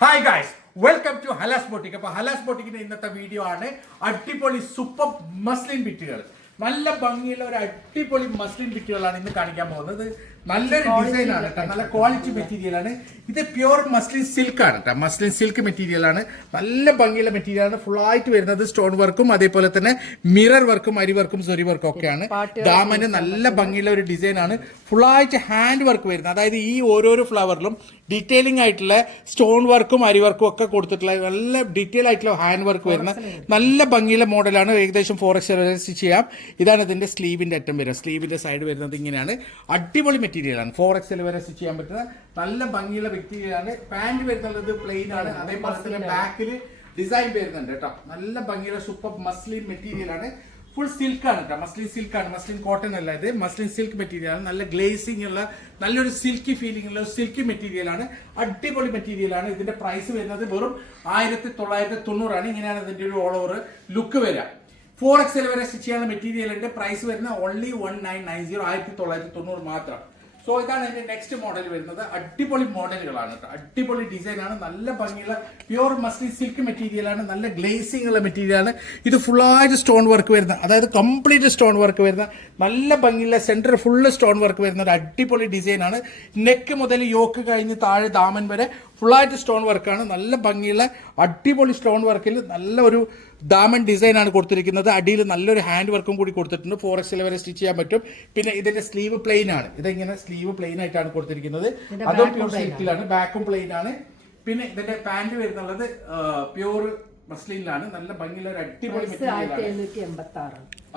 Hi guys welcome to Halas boutique അപ്പൊ ഹലാസ് ബോട്ടിക്കിന്റെ ഇന്നത്തെ video ആണ് അടിപൊളി സൂപ്പർ മസ്ലിൻ ബിറ്റുകൾ നല്ല ഭംഗിയുള്ള ഒരു അടിപൊളി മസ്ലിൻ ബിറ്റുകളാണ് ഇന്ന് കാണിക്കാൻ പോകുന്നത്. നല്ലൊരു ഡിസൈൻ ആണ് കേട്ടോ നല്ല ക്വാളിറ്റി മെറ്റീരിയൽ ആണ്. ഇത് പ്യുവർ മസ്ലിൻ സിൽക്ക് ആണ് കേട്ടോ മസ്ലിൻ സിൽക്ക് മെറ്റീരിയൽ ആണ്. നല്ല ഭംഗിയുള്ള മെറ്റീരിയൽ ആണ്. ഫുൾ ആയിട്ട് വരുന്നത് സ്റ്റോൺ വർക്കും അതേപോലെ തന്നെ മിറർ വർക്കും അരി വർക്കും സൊരി വർക്കും ഒക്കെയാണ് ഡാമന് നല്ല ഭംഗിയുള്ള ഒരു ഡിസൈൻ ആണ്. ഫുൾ ആയിട്ട് ഹാൻഡ് വർക്ക് വരുന്നത്. അതായത് ഈ ഓരോരോ ഫ്ലവറിലും ഡീറ്റെയിലിംഗ് ആയിട്ടുള്ള സ്റ്റോൺ വർക്കും അരി വർക്കും ഒക്കെ കൊടുത്തിട്ടുള്ള നല്ല ഡീറ്റെയിൽ ആയിട്ടുള്ള ഹാൻഡ് വർക്ക് വരുന്ന നല്ല ഭംഗിയുള്ള മോഡലാണ് ഏകദേശം ഫോർ എക്സ് സ്റ്റിച്ച് ചെയ്യാം. ഇതാണ് ഇതിന്റെ സ്ലീവിന്റെ അറ്റം വരുന്നത് സ്ലീവിന്റെ സൈഡ് വരുന്നത് ഇങ്ങനെയാണ്. അടിപൊളി മെറ്റീരിയൽ ആണ്. ഫോർ എക്സ് വരെ സ്റ്റിച്ച് ചെയ്യാൻ പറ്റുന്ന നല്ല ഭംഗിയുള്ള മെറ്റീരിയൽ ആണ്. പാന്റ് വരുന്നത് പ്ലെയിൻ ആണ്. അതേപോലെ തന്നെ ബാക്കിൽ ഡിസൈൻ വരുന്നുണ്ട് കേട്ടോ. നല്ല ഭംഗിയുള്ള സൂപ്പർ മസ്ലിൻ മെറ്റീരിയലാണ് ഫുൾ സിൽക്ക് ആണ് കേട്ടോ. മസ്ലിൻ സിൽക്ക് ആണ്. മസ്ലിൻ കോട്ടൺ അല്ല ഇത്. മസ്ലിൻ സിൽക്ക് മെറ്റീരിയൽ ആണ്. നല്ല ഗ്ലേസിംഗ് ഉള്ള നല്ലൊരു സിൽക്കി ഫീലിംഗ് ഉള്ള സിൽക്കി മെറ്റീരിയലാണ് അടിപൊളി മെറ്റീരിയലാണ് ഇതിന്റെ പ്രൈസ് വരുന്നത് വെറും ആയിരത്തി തൊള്ളായിരത്തി തൊണ്ണൂറാണ് ഇങ്ങനെയാണ് ഇതിന്റെ ഒരു ഓൾ ഓവർ ലുക്ക് വരിക. ഫോർ എക്സൽ വരെ സ്റ്റിച്ച് ചെയ്യാനുള്ള മെറ്റീരിയലിന്റെ പ്രൈസ് വരുന്ന only one nine nine zero ആയിരത്തി തൊള്ളായിരത്തി തൊണ്ണൂറ് മാത്രം. സോ ഇതാണ് എന്റെ നെക്സ്റ്റ് മോഡൽ വരുന്നത്. അടിപൊളി മോഡലുകളാണ് കേട്ടോ. അടിപൊളി ഡിസൈൻ ആണ്. നല്ല ഭംഗിയുള്ള പ്യുവർ മസ്ലി സിൽക്ക് മെറ്റീരിയൽ ആണ്. നല്ല ഗ്ലേസിംഗ് ഉള്ള മെറ്റീരിയൽ ആണ്. ഇത് ഫുള്ളായിട്ട് സ്റ്റോൺ വർക്ക് വരുന്ന അതായത് കംപ്ലീറ്റ് സ്റ്റോൺ വർക്ക് വരുന്ന നല്ല ഭംഗിയുള്ള സെന്റർ ഫുള്ള് സ്റ്റോൺ വർക്ക് വരുന്ന ഒരു അടിപൊളി ഡിസൈൻ ആണ്. നെക്ക് മുതൽ യോക്ക് കഴിഞ്ഞ് താഴെ ദാമൻ വരെ ഫുള്ളായിട്ട് സ്റ്റോൺ വർക്കാണ്. നല്ല ഭംഗിയുള്ള അടിപൊളി സ്റ്റോൺ വർക്കിൽ നല്ല ഒരു ദാമൻ ആണ് കൊടുത്തിരിക്കുന്നത്. അടിയിൽ നല്ലൊരു ഹാൻഡ് വർക്കും കൂടി കൊടുത്തിട്ടുണ്ട്. ഫോർ എക്സിൽ വരെ സ്റ്റിച്ച് ചെയ്യാൻ പറ്റും. പിന്നെ ഇതിന്റെ സ്ലീവ് പ്ലെയിൻ ആണ്. ഇതിങ്ങനെ സ്ലീവ് പ്ലെയിൻ ആയിട്ടാണ് കൊടുത്തിരിക്കുന്നത്. അതും പ്യൂർ സിൽക്കിലാണ് ബാക്കും പ്ലെയിൻ ആണ്. പിന്നെ ഇതിന്റെ പാന്റ് വരുന്നുള്ളത് പ്യൂർ മസ്ലിനിലാണ് നല്ല ഭംഗിയുള്ള ഒരു അടിപൊളി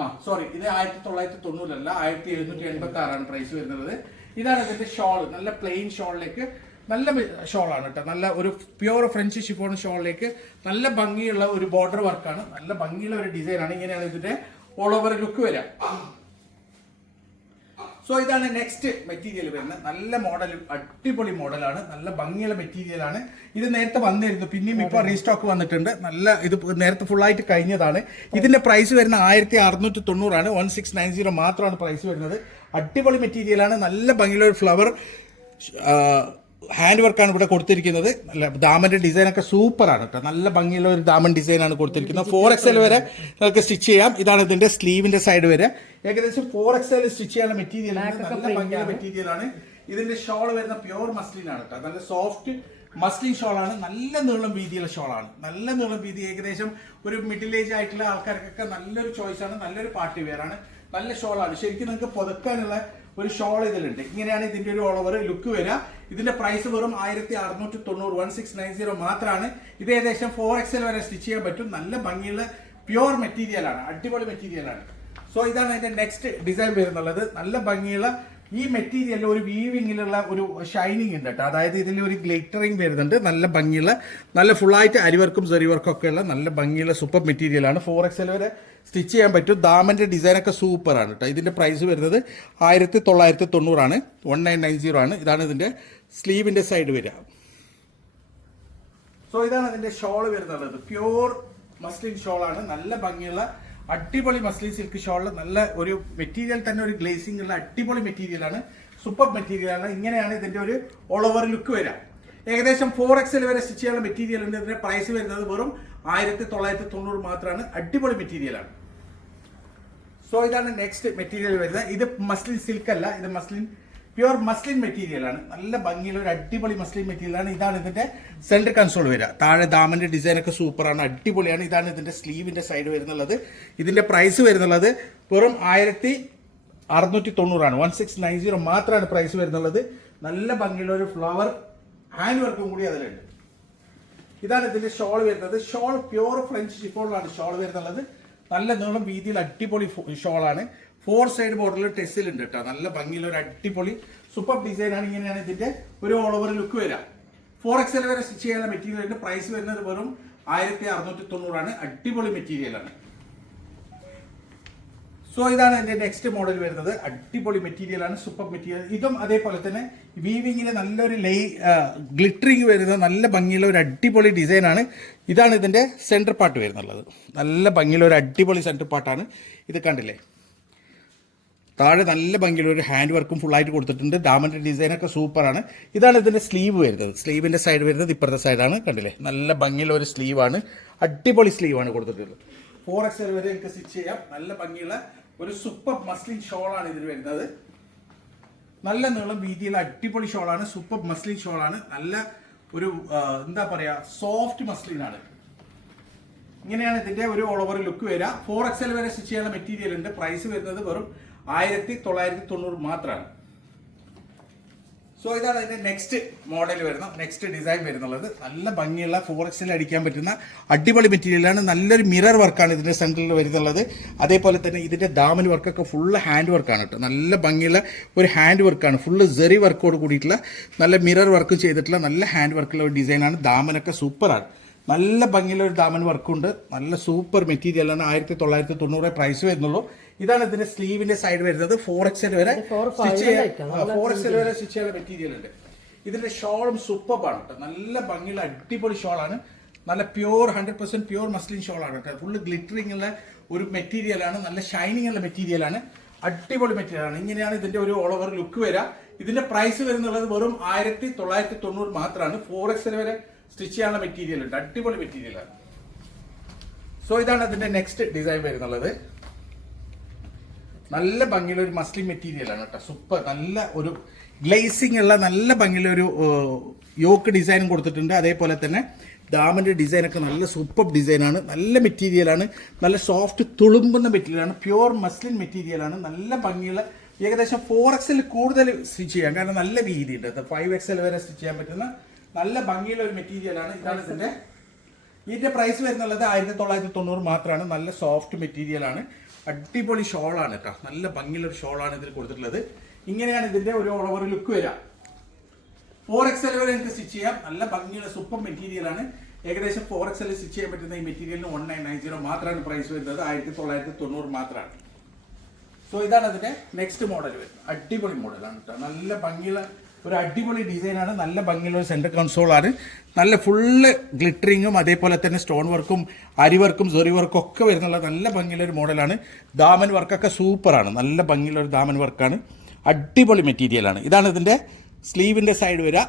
ആ സോറി ഇത് ആയിരത്തി തൊള്ളായിരത്തി തൊണ്ണൂറല്ല ആയിരത്തി എഴുന്നൂറ്റി എൺപത്തി ആറാണ് പ്രൈസ് വരുന്നത്. ഇതാണ് ഇതിന്റെ ഷോൾ നല്ല പ്ലെയിൻ ഷോളിലേക്ക് നല്ല ഷോളാണ് കേട്ടോ. നല്ല ഒരു പ്യുവർ ഫ്രഞ്ച് ഷിഫോൺ ഷോളിലേക്ക് നല്ല ഭംഗിയുള്ള ഒരു ബോർഡർ വർക്കാണ് നല്ല ഭംഗിയുള്ള ഒരു ഡിസൈനാണ് ഇങ്ങനെയാണ് ഇതിന്റെ ഓൾ ഓവർ ലുക്ക് വരിക. സോ ഇതാണ് നെക്സ്റ്റ് മെറ്റീരിയൽ വരുന്നത്. നല്ല മോഡൽ അടിപൊളി മോഡലാണ് നല്ല ഭംഗിയുള്ള മെറ്റീരിയലാണ് ഇത് നേരത്തെ വന്നിരുന്നു. പിന്നെയും ഇപ്പോൾ റീസ്റ്റോക്ക് വന്നിട്ടുണ്ട്. നല്ല ഇത് നേരത്തെ ഫുൾ ആയിട്ട് കഴിഞ്ഞതാണ്. ഇതിന്റെ പ്രൈസ് വരുന്ന ആയിരത്തി അറുന്നൂറ്റി തൊണ്ണൂറാണ് വൺ സിക്സ് നയൻ സീറോ മാത്രമാണ് പ്രൈസ് വരുന്നത്. അടിപൊളി മെറ്റീരിയലാണ് നല്ല ഭംഗിയുള്ള ഒരു ഫ്ലവർ ഹാൻഡ് വർക്കാണ് ഇവിടെ കൊടുത്തിരിക്കുന്നത്. നല്ല ഒക്കെ സൂപ്പർ ആണ് കേട്ടോ. നല്ല ഭംഗിയുള്ള ഒരു ദാമൻ ഡിസൈൻ ആണ് കൊടുത്തിരിക്കുന്നത്. ഫോർ എക്സ് വരെ നിങ്ങൾക്ക് സ്റ്റിച്ച് ചെയ്യാം. ഇതാണ് ഇതിന്റെ സ്ലീവിന്റെ സൈഡ് വരെ. ഏകദേശം ഫോർ എക്സ് എൽ സ്റ്റിച്ച് ചെയ്യാനുള്ള മെറ്റീരിയൽ നല്ല ഭംഗിയുള്ള മെറ്റീരിയൽ ആണ്. ഇതിന്റെ ഷോൾ വരുന്ന പ്യുവർ മസ്ലിൻ ആണ് കേട്ടോ. നല്ല സോഫ്റ്റ് മസ്ലിൻ ഷോൾ ആണ്. നല്ല നീളം വീതിയുള്ള ഷോൾ ആണ്. നല്ല നീളം വീതി ഏകദേശം ഒരു മിഡിൽ ഏജ് ആയിട്ടുള്ള ആൾക്കാർക്കൊക്കെ നല്ലൊരു ചോയ്സ് ആണ്. നല്ലൊരു പാർട്ടി വെയർ ആണ്. നല്ല ഷോൾ ആണ്. ശരിക്കും നിങ്ങൾക്ക് പുതുക്കാനുള്ള ഒരു ഷോൾ ഇതിലുണ്ട്. ഇങ്ങനെയാണ് ഇതിന്റെ ഒരു ഓൾ ഓവർ ലുക്ക് വരിക. ഇതിന്റെ പ്രൈസ് വെറും ആയിരത്തി അറുന്നൂറ്റി തൊണ്ണൂറ് വൺ സിക്സ് നയൻ സീറോ മാത്രമാണ് ഇത് ഏകദേശം ഫോർ എക്സൽ വരെ സ്റ്റിച്ച് ചെയ്യാൻ പറ്റും. നല്ല ഭംഗിയുള്ള പ്യുവർ മെറ്റീരിയലാണ് അടിപൊളി മെറ്റീരിയലാണ് സോ ഇതാണ് അതിന്റെ നെക്സ്റ്റ് ഡിസൈൻ വരുന്നുള്ളത്. നല്ല ഭംഗിയുള്ള ഈ മെറ്റീരിയലിൽ ഒരു വീവിങ്ങിലുള്ള ഒരു ഷൈനിങ് ഉണ്ട് കേട്ടോ. അതായത് ഇതിൽ ഒരു ഗ്ലിറ്ററിങ് വരുന്നുണ്ട്. നല്ല ഭംഗിയുള്ള നല്ല ഫുള്ളായിട്ട് അരിവർക്കും സെറിവർക്കും ഒക്കെ ഉള്ള നല്ല ഭംഗിയുള്ള സൂപ്പർ മെറ്റീരിയലാണ് ഫോർ എക്സൽ വരെ സ്റ്റിച്ച് ചെയ്യാൻ പറ്റും. ദാമന്റെ ഡിസൈനൊക്കെ സൂപ്പറാണ് കേട്ടോ. ഇതിന്റെ പ്രൈസ് വരുന്നത് ആയിരത്തി തൊള്ളായിരത്തി തൊണ്ണൂറാണ് വൺ നയൻ നയൻ സീറോ ആണ്. ഇതാണ് ഇതിന്റെ സ്ലീവിന്റെ സൈഡ് വരിക. സോ ഇതാണ് ഇതിന്റെ ഷോൾ വരുന്നുള്ളത്. പ്യൂർ മസ്ലിൻ ഷോളാണ് നല്ല ഭംഗിയുള്ള അടിപൊളി മസ്ലി സിൽക്ക് ഷോളിൽ നല്ല ഒരു മെറ്റീരിയൽ തന്നെ ഒരു ഗ്ലേസിംഗ് ഉള്ള അടിപൊളി മെറ്റീരിയൽ ആണ്. സൂപ്പർ മെറ്റീരിയലാണ് ഇങ്ങനെയാണ് ഇതിന്റെ ഒരു ഓൾ ഓവർ ലുക്ക് വരിക. ഏകദേശം ഫോർ എക്സൽ വരെ സ്റ്റിച്ച് ചെയ്യാനുള്ള മെറ്റീരിയൽ ഉണ്ട്. ഇതിന്റെ പ്രൈസ് വരുന്നത് വെറും ആയിരത്തി തൊള്ളായിരത്തി തൊണ്ണൂറ് മാത്രമാണ്. അടിപൊളി മെറ്റീരിയലാണ് സോ ഇതാണ് നെക്സ്റ്റ് മെറ്റീരിയൽ വരുന്നത്. ഇത് മസ്ലിൻ സിൽക്ക് അല്ല. ഇത് മസ്ലിൻ പ്യുവർ മസ്ലിൻ മെറ്റീരിയലാണ് നല്ല ഭംഗിയുള്ള ഒരു അടിപൊളി മസ്ലിൻ മെറ്റീരിയലാണ് ഇതാണ് ഇതിന്റെ സെന്റർ കൺസോൾ വരിക. താഴെ ദാമന്റെ ഡിസൈൻ ഒക്കെ സൂപ്പറാണ് അടിപൊളിയാണ്. ഇതാണ് ഇതിന്റെ സ്ലീവിന്റെ സൈഡ് വരുന്നുള്ളത്. ഇതിന്റെ പ്രൈസ് വരുന്നുള്ളത് വെറും ആയിരത്തി അറുന്നൂറ്റി തൊണ്ണൂറാണ്. വൺ സിക്സ് നയൻ സീറോ മാത്രമാണ് പ്രൈസ് വരുന്നുള്ളത്. നല്ല ഭംഗിയുള്ള ഒരു ഫ്ലവർ ഹാൻഡ് വർക്കും കൂടി അതിലുണ്ട്. ഇതാണ് ഇതിന്റെ ഷോൾ വരുന്നത്. ഷോൾ പ്യുവർ ഫ്രഞ്ച് ഷിഫോണിലാണ് ഷോൾ വരുന്നുള്ളത്. നല്ല നീളം വീതിയിൽ അടിപൊളി ഷോളാണ് ഫോർ സൈഡ് ബോർഡറിൽ ഉണ്ട് കേട്ടോ നല്ല ഭംഗിയുള്ള ഒരു അടിപൊളി സൂപ്പർ ഡിസൈൻ ആണ് ഇങ്ങനെയാണ് ഇതിന്റെ ഒരു ഓൾ ഓവർ ലുക്ക് വരിക ഫോർ എക്സൽ വരെ സ്റ്റിച്ച് ചെയ്യാനുള്ള മെറ്റീരിയലിന്റെ പ്രൈസ് വരുന്നത് വെറും ആയിരത്തി അറുന്നൂറ്റി തൊണ്ണൂറാണ് അടിപൊളി മെറ്റീരിയൽ ആണ്. സോ ഇതാണ് എന്റെ നെക്സ്റ്റ് മോഡൽ വരുന്നത്. അടിപൊളി മെറ്റീരിയലാണ് സൂപ്പർ മെറ്റീരിയൽ ഇതും അതേപോലെ തന്നെ വീവിങ്ങിന് നല്ലൊരു ലൈ ഗ്ലിറ്ററിങ് വരുന്ന നല്ല ഭംഗിയുള്ള ഒരു അടിപൊളി ഡിസൈനാണ് ഇതാണ് ഇതിന്റെ സെന്റർ പാർട്ട് വരുന്നുള്ളത്. നല്ല ഭംഗിയുള്ള ഒരു അടിപൊളി സെന്റർ പാർട്ടാണ് ഇത് കണ്ടില്ലേ? താഴെ നല്ല ഭംഗിയുള്ള ഒരു ഹാൻഡ് വർക്കും ഫുള്ളായിട്ട് കൊടുത്തിട്ടുണ്ട്. ഡാമന്റെ ഡിസൈനൊക്കെ സൂപ്പറാണ് ഇതാണ് ഇതിന്റെ സ്ലീവ് വരുന്നത്. സ്ലീവിന്റെ സൈഡ് വരുന്നത് ഇപ്പുറത്തെ സൈഡാണ് കണ്ടില്ലേ? നല്ല ഭംഗിയുള്ള ഒരു സ്ലീവാണ് അടിപൊളി സ്ലീവാണ് കൊടുത്തിട്ടുള്ളത്. ഫോർ എക്സ് വരെ നിങ്ങൾക്ക് സ്റ്റിച്ച് ചെയ്യാം. നല്ല ഭംഗിയുള്ള ഒരു സൂപ്പർ മസ്ലിൻ ഷോളാണ് ഇതിൽ വരുന്നത്. നല്ല നീളം വീതിയുള്ള അടിപൊളി ഷോളാണ് സൂപ്പർ മസ്ലിൻ ഷോളാണ് നല്ല ഒരു എന്താ പറയുക സോഫ്റ്റ് മസ്ലിൻ ആണ്. ഇങ്ങനെയാണ് ഇതിന്റെ ഒരു ഓൾ ഓവർ ലുക്ക് വരിക. ഫോർ എക്സൽ വരെ സ്റ്റിച്ച് ചെയ്യാനുള്ള മെറ്റീരിയൽ ഉണ്ട്. പ്രൈസ് വരുന്നത് വെറും ആയിരത്തി തൊള്ളായിരത്തി തൊണ്ണൂറ് മാത്രമാണ് സോ ഇതാണ് അതിന്റെ നെക്സ്റ്റ് മോഡൽ വരുന്നത്. നെക്സ്റ്റ് ഡിസൈൻ വരുന്നുള്ളത്. നല്ല ഭംഗിയുള്ള എക്സിൽ അടിക്കാൻ പറ്റുന്ന അടിപൊളി മെറ്റീരിയലാണ് നല്ലൊരു മിറർ വർക്കാണ് ഇതിന്റെ സെന്ററിൽ വരുന്നുള്ളത്. അതേപോലെ തന്നെ ഇതിന്റെ ദാമൻ വർക്കൊക്കെ ഫുള്ള് ഹാൻഡ് വർക്കാണ് കേട്ടോ. നല്ല ഭംഗിയുള്ള ഒരു ഹാൻഡ് വർക്കാണ് ഫുള്ള് ജെറി വർക്കോട് കൂടിയിട്ടുള്ള നല്ല മിറർ വർക്ക് ചെയ്തിട്ടുള്ള നല്ല ഹാൻഡ് വർക്കുള്ള ഒരു ഡിസൈനാണ് ദാമനൊക്കെ സൂപ്പറാണ് നല്ല ഭംഗിയുള്ള ഒരു ദാമൻ വർക്കുണ്ട് നല്ല സൂപ്പർ മെറ്റീരിയലാണ് ആയിരത്തി തൊള്ളായിരത്തി തൊണ്ണൂറ് പ്രൈസ് വരുന്നുള്ളൂ. ഇതാണ് ഇതിന്റെ സ്ലീവിന്റെ സൈഡ് വരുന്നത്. ഫോർ എക്സൽ വരെ ഫോർ എക്സൽ വരെ സ്റ്റിച്ച് ചെയ്ത മെറ്റീരിയൽ ഉണ്ട്. ഇതിന്റെ ഷോളും സൂപ്പറാണ് കേട്ടോ നല്ല ഭംഗിയുള്ള അടിപൊളി ഷോളാണ് നല്ല pure hundred percent pure muslin ഷോളാണ് കേട്ടോ ഫുള്ള് ഗ്ലിറ്ററിംഗ് ഉള്ള ഒരു മെറ്റീരിയലാണ് നല്ല ഷൈനിങ് ഉള്ള മെറ്റീരിയലാണ് അടിപൊളി മെറ്റീരിയലാണ് ഇങ്ങനെയാണ് ഇതിന്റെ ഒരു ഓൾ ഓവർ ലുക്ക് വരിക ഇതിന്റെ പ്രൈസ് വരുന്നുള്ളത് വെറും ആയിരത്തി തൊള്ളായിരത്തി തൊണ്ണൂറ് മാത്രമാണ് ഫോർ എക്സൽ വരെ സ്റ്റിച്ച് ചെയ്യാനുള്ള മെറ്റീരിയൽ ഉണ്ട്. അടിപൊളി മെറ്റീരിയലാണ് സോ ഇതാണ് അതിന്റെ നെക്സ്റ്റ് ഡിസൈൻ വരുന്നുള്ളത്. നല്ല ഭംഗിയുള്ള ഒരു മസ്ലിം മെറ്റീരിയലാണ് കേട്ടോ. സൂപ്പർ നല്ല ഒരു ഗ്ലേസിംഗ് ഉള്ള നല്ല ഭംഗിയുള്ള ഒരു യോക്ക് ഡിസൈനും കൊടുത്തിട്ടുണ്ട്. അതേപോലെ തന്നെ ഡാമിന്റെ ഡിസൈൻ ഒക്കെ നല്ല സൂപ്പർ ഡിസൈനാണ് നല്ല മെറ്റീരിയലാണ് നല്ല സോഫ്റ്റ് തുളുമ്പുന്ന മെറ്റീരിയലാണ് പ്യുവർ മസ്ലിൻ മെറ്റീരിയലാണ് നല്ല ഭംഗിയുള്ള ഏകദേശം ഫോർ എക്സൽ കൂടുതൽ സ്റ്റിച്ച് ചെയ്യാം. കാരണം നല്ല വീതിയുണ്ട്. ഫൈവ് എക്സൽ വരെ സ്റ്റിച്ച് ചെയ്യാൻ പറ്റുന്ന നല്ല ഭംഗിയുള്ള ഒരു മെറ്റീരിയലാണ് ഇതാണ് ഇതിന്റെ ഇതിന്റെ പ്രൈസ് വരുന്നുള്ളത് ആയിരത്തി തൊള്ളായിരത്തി തൊണ്ണൂറ് മാത്രമാണ്. നല്ല സോഫ്റ്റ് മെറ്റീരിയൽ ആണ്. അടിപൊളി ഷോളാണ് കേട്ടോ. നല്ല ഭംഗിയുള്ള ഒരു ഷോളാണ് ഇതിൽ കൊടുത്തിട്ടുള്ളത്. ഇങ്ങനെയാണ് ഇതിന്റെ ഒരു ഓവർ ലുക്ക് വരിക. ഫോർ എക്സൽ വരെ നിങ്ങൾക്ക് സ്റ്റിച്ച് ചെയ്യാം. നല്ല ഭംഗിയുള്ള സൂപ്പർ മെറ്റീരിയൽ ആണ്. ഏകദേശം ഫോർ എക്സൽ സ്റ്റിച്ച് ചെയ്യാൻ പറ്റുന്ന ഈ മെറ്റീരിയലിന് വൺ നയൻ നയൻ സീറോ മാത്രമാണ് പ്രൈസ് വരുന്നത്. ആയിരത്തി തൊള്ളായിരത്തി തൊണ്ണൂറ് മാത്രമാണ്. സോ ഇതാണ് അതിന്റെ നെക്സ്റ്റ് മോഡൽ വരുന്നത്. അടിപൊളി മോഡലാണ് കേട്ടോ. നല്ല ഭംഗിയുള്ള ഒരു അടിപൊളി ഡിസൈനാണ് നല്ല ഭംഗിയുള്ള സെന്റർ കൺസോളാണ് നല്ല ഫുള്ള് ഗ്ലിറ്ററിങ്ങും അതേപോലെ തന്നെ സ്റ്റോൺ വർക്കും അരി വർക്കും സൊറി വർക്കും ഒക്കെ വരുന്നുള്ള നല്ല ഭംഗിയുള്ള ഒരു മോഡലാണ് ദാമൻ വർക്കൊക്കെ സൂപ്പറാണ് നല്ല ഭംഗിയുള്ള ഒരു ദാമൻ വർക്കാണ് അടിപൊളി മെറ്റീരിയലാണ് ഇതാണ് ഇതിന്റെ സ്ലീവിന്റെ സൈഡ് വരിക.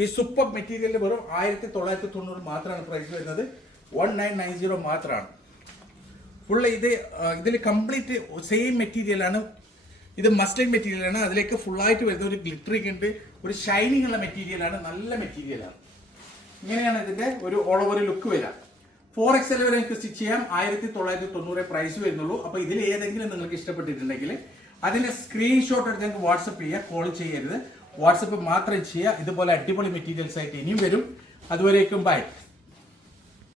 ഈ സൂപ്പർ മെറ്റീരിയലിൽ വെറും ആയിരത്തി തൊള്ളായിരത്തി തൊണ്ണൂറ് മാത്രമാണ് പ്രൈസ് വരുന്നത്. വൺ നയൻ നയൻ സീറോ മാത്രമാണ്. ഫുള്ള് ഇത് ഇതിൽ കംപ്ലീറ്റ് സെയിം മെറ്റീരിയലാണ് ഇത് മസ്റ്റൈൻ മെറ്റീരിയലാണ് അതിലേക്ക് ഫുള്ളായിട്ട് വരുന്ന ഒരു ഗ്ലിറ്ററിങ് ഉണ്ട്. ഒരു ഷൈനിങ് ഉള്ള മെറ്റീരിയലാണ് നല്ല മെറ്റീരിയലാണ് ഇങ്ങനെയാണ് ഇതിന്റെ ഒരു ഓൾ ഓവർ ലുക്ക് വരിക. ഫോർ എക്സൽ വരെ നിങ്ങൾക്ക് സ്റ്റിച്ച് ചെയ്യാം. ആയിരത്തി തൊള്ളായിരത്തി തൊണ്ണൂറ് പ്രൈസ് വരുന്നുള്ളൂ. അപ്പോൾ ഇതിൽ ഏതെങ്കിലും നിങ്ങൾക്ക് ഇഷ്ടപ്പെട്ടിട്ടുണ്ടെങ്കിൽ അതിന്റെ സ്ക്രീൻഷോട്ട് എടുത്ത് നിങ്ങൾക്ക് വാട്സപ്പ് ചെയ്യുക കോൾ ചെയ്യരുത്. വാട്സപ്പ് മാത്രം ചെയ്യുക ഇതുപോലെ അടിപൊളി മെറ്റീരിയൽസ് ആയിട്ട് ഇനിയും വരും. അതുവരേക്കും ബൈ